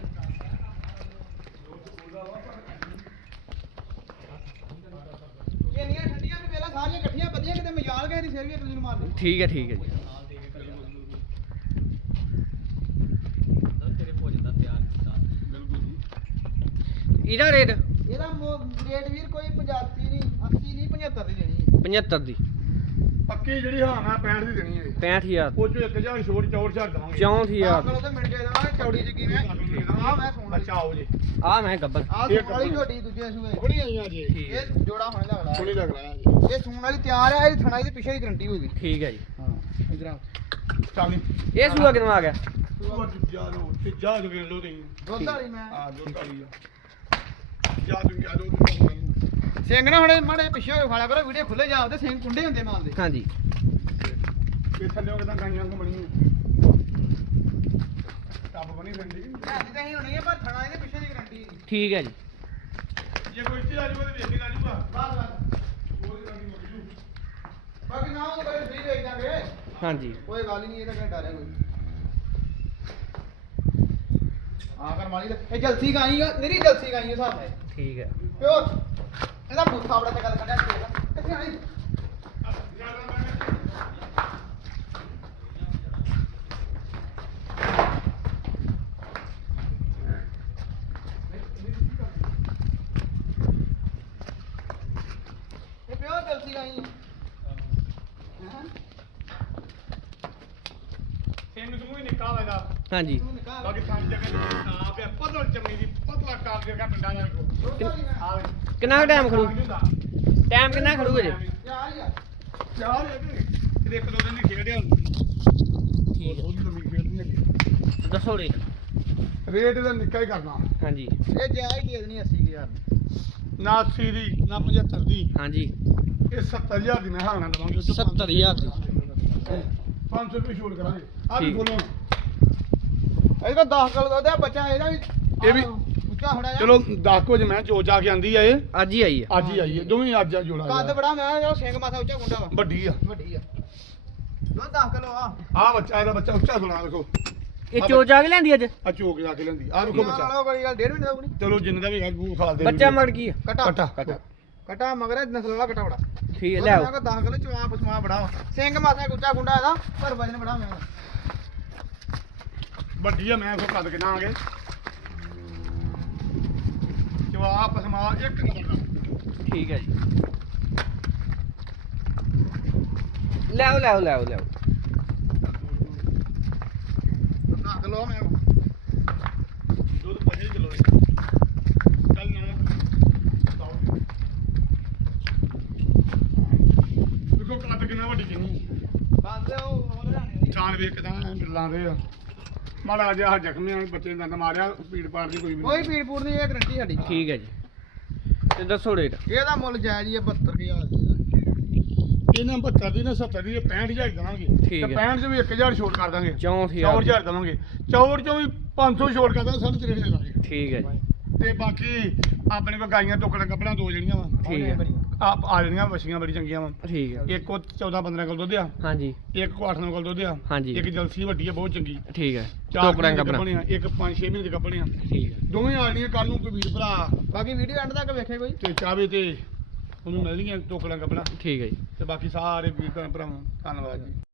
[SPEAKER 3] ਇੰਨੀਆਂ ਠੰਡੀਆਂ ਵੀ ਪਹਿਲਾਂ ਸਾਰੀਆਂ ਇਕੱਠੀਆਂ ਵਧੀਆ ਕਿਤੇ ਮਜਾਲ ਗਏ ਦੀ ਸਿਰ ਵੀ ਇੱਕ ਦੂਜੇ ਨੂੰ ਮਾਰਦੇ
[SPEAKER 1] ਠੀਕ ਹੈ ਜੀ ਇਹਦਾ ਰੇਟ
[SPEAKER 3] ਇਹਦਾ ਰੇਟ ਵੀਰ ਕੋਈ 85 ਨਹੀਂ 80 ਨਹੀਂ 75 ਦੀ ਦੇਣੀ ਹੈ
[SPEAKER 1] 75 ਦੀ
[SPEAKER 2] ਪੱਕੀ ਜਿਹੜੀ ਹਾਂ ਨਾ 65 ਦੀ ਦੇਣੀ ਹੈ
[SPEAKER 1] 65000
[SPEAKER 2] ਉਹ ਚੋਂ 1000 ਛੋੜ 4 ਦਵਾਂਗੇ
[SPEAKER 1] 64000
[SPEAKER 3] ਕੋਲ ਤੇ ਮਿਲ ਕੇ ਦੇਵਾਂਗੇ ਚੌੜੀ ਜੀ ਮੈਂ ਆ ਮੈਂ ਸੁਣ
[SPEAKER 2] ਅੱਛਾ ਆਓ ਜੀ
[SPEAKER 1] ਆ ਮੈਂ ਗੱਬਰ
[SPEAKER 3] ਆ
[SPEAKER 2] ਇਹ
[SPEAKER 3] ਸੂਣ ਵਾਲੀ ਝੋਟੀ ਦੂਜੇ ਸੂਏ
[SPEAKER 2] ਹੁਣੀ ਆਈਆਂ ਜੀ
[SPEAKER 1] ਠੀਕ ਹੈ
[SPEAKER 3] ਇਹ ਜੋੜਾ ਹੋਣੇ ਲੱਗਦਾ
[SPEAKER 2] ਹੁਣੀ ਲੱਗ ਰਿਹਾ ਜੀ
[SPEAKER 3] ਇਹ ਸੂਣ ਵਾਲੀ ਤਿਆਰ ਹੈ ਇਹ ਥਣਾ ਦੀ ਪਿੱਛੇ ਦੀ ਗਰੰਟੀ ਹੋਊਗੀ
[SPEAKER 1] ਠੀਕ ਹੈ ਜੀ
[SPEAKER 3] ਹਾਂ ਇਧਰ ਆ
[SPEAKER 2] ਚਾਲੀ
[SPEAKER 1] ਇਹ ਸੂਆ ਕਿਦੋਂ ਆ ਗਿਆ
[SPEAKER 2] ਉਹ ਜਾ ਲੋ ਤੇ ਜਾ ਜੋ ਲੋ ਤੇ
[SPEAKER 3] ਦੁੱਧ ਵਾਲੀ ਮੈਂ
[SPEAKER 2] ਆ ਜੋ ਕਾਲੀ ਆ ਜਾ ਤੂੰ ਕਿਹਾ ਦੋ
[SPEAKER 3] ਸਿੰਘ ਨਾ ਹੁਣੇ ਮਾੜੇ ਪਿੱਛੇ ਹੋ ਕੇ ਖਾਲਿਆ ਕਰੋ ਵੀਡੀਓ ਖੁੱਲੇ ਜਾ ਤੇ ਸਿੰਘ ਕੁੰਡੇ ਹੁੰਦੇ ਮਾਲ ਦੇ
[SPEAKER 1] ਹਾਂਜੀ
[SPEAKER 2] ਇਹ ਥੱਲੇ ਕਿਦਾਂ ਗਾਈਆਂ ਕੋ ਬਣੀ ਟੱਬ ਬਣੀ ਫਿਰਦੀ
[SPEAKER 3] ਲਿਆਂਦੀ ਤਾਂ ਹੀ ਹੋਣੀ ਹੈ ਪਰ ਥਣਾ ਇਹਦੇ ਪਿੱਛੇ ਦੀ ਗਰੰਟੀ
[SPEAKER 1] ਠੀਕ ਹੈ ਜੀ
[SPEAKER 2] ਜੇ ਕੋਈ ਚੀਜ਼ ਆ ਜੂਗਾ ਤੇ ਵੇਖ ਕੇ ਆ ਜੂਗਾ
[SPEAKER 3] ਬਸ ਬਸ
[SPEAKER 2] ਉਹਦੀ ਰੰਗੀ ਮੁੱਕ ਜੂ
[SPEAKER 3] ਬਾਕੀ ਨਾ ਉਹ ਕੋਈ ਫ੍ਰੀ ਵੇਚ ਦਾਂਗੇ
[SPEAKER 1] ਹਾਂਜੀ
[SPEAKER 3] ਕੋਈ ਗੱਲ ਹੀ ਨਹੀਂ ਇਹ ਤਾਂ ਘੰਟਾ ਰਿਹਾ ਕੋਈ ਆ ਕਰ ਮਾਲੀ ਇਹ ਜਲਸੀ ਗਾਈ ਆ ਨਿਰੀ ਜਲਸੀ ਗਾਈ ਹੈ ਹਿਸਾਬ ਨਾਲ
[SPEAKER 1] ਠੀਕ ਹੈ
[SPEAKER 3] ਪਿਓ ਇਹਦਾ ਬੂਥਾ ਬੜਾ ਤੇ ਗੱਲ ਕੱਢਿਆ ਕਿੱਥੇ ਆਈ ਇਹ ਪਿਓ ਜਲਸੀ ਗਾਈ ਹਾਂ
[SPEAKER 2] ਸਿੰਘ ਸਮੂਹ ਹੀ ਨਿੱਕਾ ਵੈਦਾ
[SPEAKER 1] ਹਾਂਜੀ
[SPEAKER 3] ਤੂੰ ਨਿਕਾਲ
[SPEAKER 2] ਬਾਕੀ ਸਾਰੀ ਜਗ੍ਹਾ ਤੇ ਆਪ ਹੈ ਪਤਲ ਚਮੜੀ ਦੀ ਪਤਲਾ ਕਾਰ ਦੇ ਕਾ ਪਿੰਡਾਂ ਜਾਂ ਕੋ ਆ
[SPEAKER 1] ਕਿੰਨਾ ਟਾਈਮ ਖੜੂ ਟਾਈਮ ਕਿੰਨਾ ਖੜੂਗਾ ਜੀ
[SPEAKER 3] ਯਾਰ ਹੀ ਆ
[SPEAKER 2] ਚਾਰ ਇਹ ਇੱਕ ਦੋ ਦਿਨ ਦੀ ਖੇਡਿਆ
[SPEAKER 1] ਠੀਕ
[SPEAKER 2] ਉਹ ਵੀ ਲੰਮੀ ਖੇਡਦੀ ਹੈ
[SPEAKER 1] ਦੱਸੋ ਰੇਟ
[SPEAKER 2] ਰੇਟ ਇਹਦਾ ਨਿੱਕਾ ਹੀ ਕਰਨਾ
[SPEAKER 1] ਹਾਂਜੀ
[SPEAKER 3] ਇਹ ਜਾਇਜ਼ ਦੇ ਦੇਣੀ 80000
[SPEAKER 2] ਨਾ 80 ਦੀ ਨਾ 75 ਦੀ
[SPEAKER 1] ਹਾਂਜੀ
[SPEAKER 2] ਇਹ 70000 ਦੀ ਮੈਂ ਹਾਣਾ ਦਵਾਂਗੇ
[SPEAKER 1] 70000 ਦੀ
[SPEAKER 2] 500 ਰੁਪਏ ਛੋੜ ਕਰਾਂਗੇ ਆ ਵੀ
[SPEAKER 1] ਠੀਕ।
[SPEAKER 2] ਖੋਲੋ
[SPEAKER 3] ਇਹਦਾ 10 ਕਿਲੋ ਦੁੱਧ ਆ ਬੱਚਾ ਇਹਦਾ ਵੀ
[SPEAKER 2] ਇਹ ਵੀ
[SPEAKER 3] ਉੱਚਾ ਹੋਣਾ ਆ
[SPEAKER 2] ਚਲੋ 10 ਵਜੇ ਮੈਂ ਚੋ ਜਾ ਕੇ ਆਂਦੀ ਆ ਇਹ
[SPEAKER 1] ਅੱਜ ਹੀ ਆਈ ਹੈ
[SPEAKER 2] ਅੱਜ ਹੀ ਆਈ ਹੈ ਦੋਵੇਂ ਅੱਜ ਆ ਜੋੜਾ
[SPEAKER 3] ਕੱਦ
[SPEAKER 2] ਜਿਹਾ।
[SPEAKER 3] ਬੜਾ ਮੈਂ ਜਿਹੜਾ ਸਿੰਘ ਮਾਥਾ ਉੱਚਾ ਗੁੰਡਾ ਵਾ
[SPEAKER 2] ਵੱਡੀ ਆ
[SPEAKER 3] ਵੱਡੀ ਆ ਦੁੱਧ 10 ਕਿਲੋ ਆ
[SPEAKER 2] ਆ ਬੱਚਾ ਇਹਦਾ ਬੱਚਾ ਉੱਚਾ ਸੁਣਾ ਦੇਖੋ
[SPEAKER 1] ਇਹ ਚੋਚ ਆ ਕੇ ਲੈਂਦੀ ਅੱਜ
[SPEAKER 2] ਆ ਚੋਕ ਜਾ ਕੇ ਲੈਂਦੀ ਆ ਦੇਖੋ ਬੱਚਾ
[SPEAKER 3] ਨਾਲੋਂ ਕੋਈ ਗੱਲ 1.5 ਮਹੀਨੇ ਦਾ ਕੋਈ ਨਹੀਂ
[SPEAKER 2] ਚਲੋ ਜਿੰਨੇ ਦਾ ਵੀ ਹੈ ਗੂ ਖਾ ਦੇ
[SPEAKER 1] ਬੱਚਾ ਮੜ ਗਈ
[SPEAKER 3] ਕਟਾ
[SPEAKER 2] ਕਟਾ
[SPEAKER 1] ਕਟਾ
[SPEAKER 3] ਕਟਾ ਮਗਰ ਨਸਲ ਵਾਲਾ ਕਟਾ ਬੜਾ
[SPEAKER 1] ਠੀਕ ਹੈ ਲੈ ਆਓ
[SPEAKER 3] 10 ਕਿਲੋ ਚਵਾ ਪਸਮਾ ਬੜਾ ਵਾ ਸਿੰਘ ਮਾਥਾ ਉੱਚਾ ਗੁੰਡਾ ਇਹਦਾ ਪਰ ਵਜਨ ਬੜਾ ਮੈਂ
[SPEAKER 2] ਵੱਡੀ ਆ ਮੈਂ ਕੋ ਕੱਦ ਕੇ ਨਾਂਗੇ ਜਵਾਬ ਪਸਮਾ ਇੱਕ ਨੰਬਰ ਦਾ
[SPEAKER 1] ਠੀਕ ਹੈ ਜੀ ਲੈ ਆਓ ਲੈ ਆਓ ਲੈ ਆਓ ਲੈ ਆਓ
[SPEAKER 3] 10 ਕਿਲੋ ਮੈਂ
[SPEAKER 2] ਦੁੱਧ 5 ਕਿਲੋ ਚੱਲ ਨਾ ਦੇਖੋ ਕੱਦ ਕਿੰਨਾ ਵੱਡੀ ਕਿੰਨੀ
[SPEAKER 3] ਬਸ ਉਹ ਹੋਰ ਜਾਣੇ
[SPEAKER 2] ਛਾਣ ਵੇਖ ਕਿਦਾਂ ਢਿੱਲਾਂ ਦੇ ਆ ਮਾੜਾ ਜਿਹਾ ਜ਼ਖਮੀਆਂ ਬੱਚੇ ਨੇ ਦੰਦ ਮਾਰਿਆ ਪੀੜ ਪਾੜ ਦੀ ਕੋਈ ਵੀ
[SPEAKER 3] ਕੋਈ ਪੀੜ ਪੂੜ ਨਹੀਂ ਇਹ ਗਰੰਟੀ ਸਾਡੀ
[SPEAKER 1] ਠੀਕ ਹੈ ਜੀ ਤੇ ਦੱਸੋ ਰੇਟ
[SPEAKER 3] ਇਹਦਾ ਮੁੱਲ ਜਾਇਜ਼ ਹੀ ਹੈ 72000 ਦੀ
[SPEAKER 2] ਇਹਨਾਂ 72 ਦੀ ਨਾ 70 ਦੀ 65000 ਦਵਾਂਗੇ
[SPEAKER 1] ਠੀਕ ਹੈ।
[SPEAKER 2] 65 ਚ ਵੀ 1000 ਛੋਟ ਕਰ ਦਾਂਗੇ
[SPEAKER 1] 64000
[SPEAKER 2] 4000 ਦਵਾਂਗੇ 64 ਚੋਂ ਵੀ 500 ਛੋਟ ਕਰ ਦਾਂਗੇ 63 ਦੇ ਦਾਂਗੇ
[SPEAKER 1] ਠੀਕ ਹੈ ਜੀ
[SPEAKER 2] ਤੇ ਬਾਕੀ ਆਪਣੇ ਕੋਲ ਗਾਈਆਂ ਟੋਕੜਾਂ ਕੱਪੜਾਂ ਦੋ ਜਿਹੜੀਆਂ ਵਾ
[SPEAKER 1] ਠੀਕ ਹੈ
[SPEAKER 2] ਆ ਜਿਹੜੀਆਂ ਵਛੀਆਂ ਬੜੀ ਚੰਗੀਆਂ ਵਾ
[SPEAKER 1] ਠੀਕ ਹੈ
[SPEAKER 2] ਇੱਕ ਉਹ 14 15 ਕਿਲੋ ਦੁੱਧ ਆ
[SPEAKER 1] ਹਾਂਜੀ
[SPEAKER 2] ਇੱਕ ਕੋ 8 9 ਕਿਲੋ ਦੁੱਧ ਆ
[SPEAKER 1] ਹਾਂਜੀ।
[SPEAKER 2] ਇੱਕ ਜਲਸੀ ਵੱਡੀ ਆ ਬਹੁਤ ਚੰਗੀ
[SPEAKER 1] ਠੀਕ ਹੈ
[SPEAKER 2] ਚਾਰ
[SPEAKER 1] ਟੋਕਰਾਂ
[SPEAKER 2] ਮਹੀਨੇ ਦੇ
[SPEAKER 1] ਕੱਪੜਾ
[SPEAKER 2] ਕੱਪੜੇ ਆ ਇੱਕ 5 6 ਮਹੀਨੇ ਦੇ ਕੱਪੜੇ ਆ
[SPEAKER 1] ਠੀਕ ਹੈ
[SPEAKER 2] ਦੋਵੇਂ ਆਣੀਆਂ ਕੱਲ ਨੂੰ ਕੋਈ ਵੀਰ ਭਰਾ
[SPEAKER 3] ਬਾਕੀ ਵੀਡੀਓ ਐਂਡ ਤੱਕ ਵੇਖੇ ਕੋਈ
[SPEAKER 2] ਤੇ ਚਾਵੇ ਤੇ ਉਹਨੂੰ ਮਿਲਣਗੀਆਂ ਟੋਕੜਾਂ ਕੱਪੜਾ
[SPEAKER 1] ਠੀਕ ਹੈ ਜੀ
[SPEAKER 2] ਤੇ ਬਾਕੀ ਸਾਰੇ ਵੀਰ ਭਰਾਵਾਂ ਧੰਨਵਾਦ ਜੀ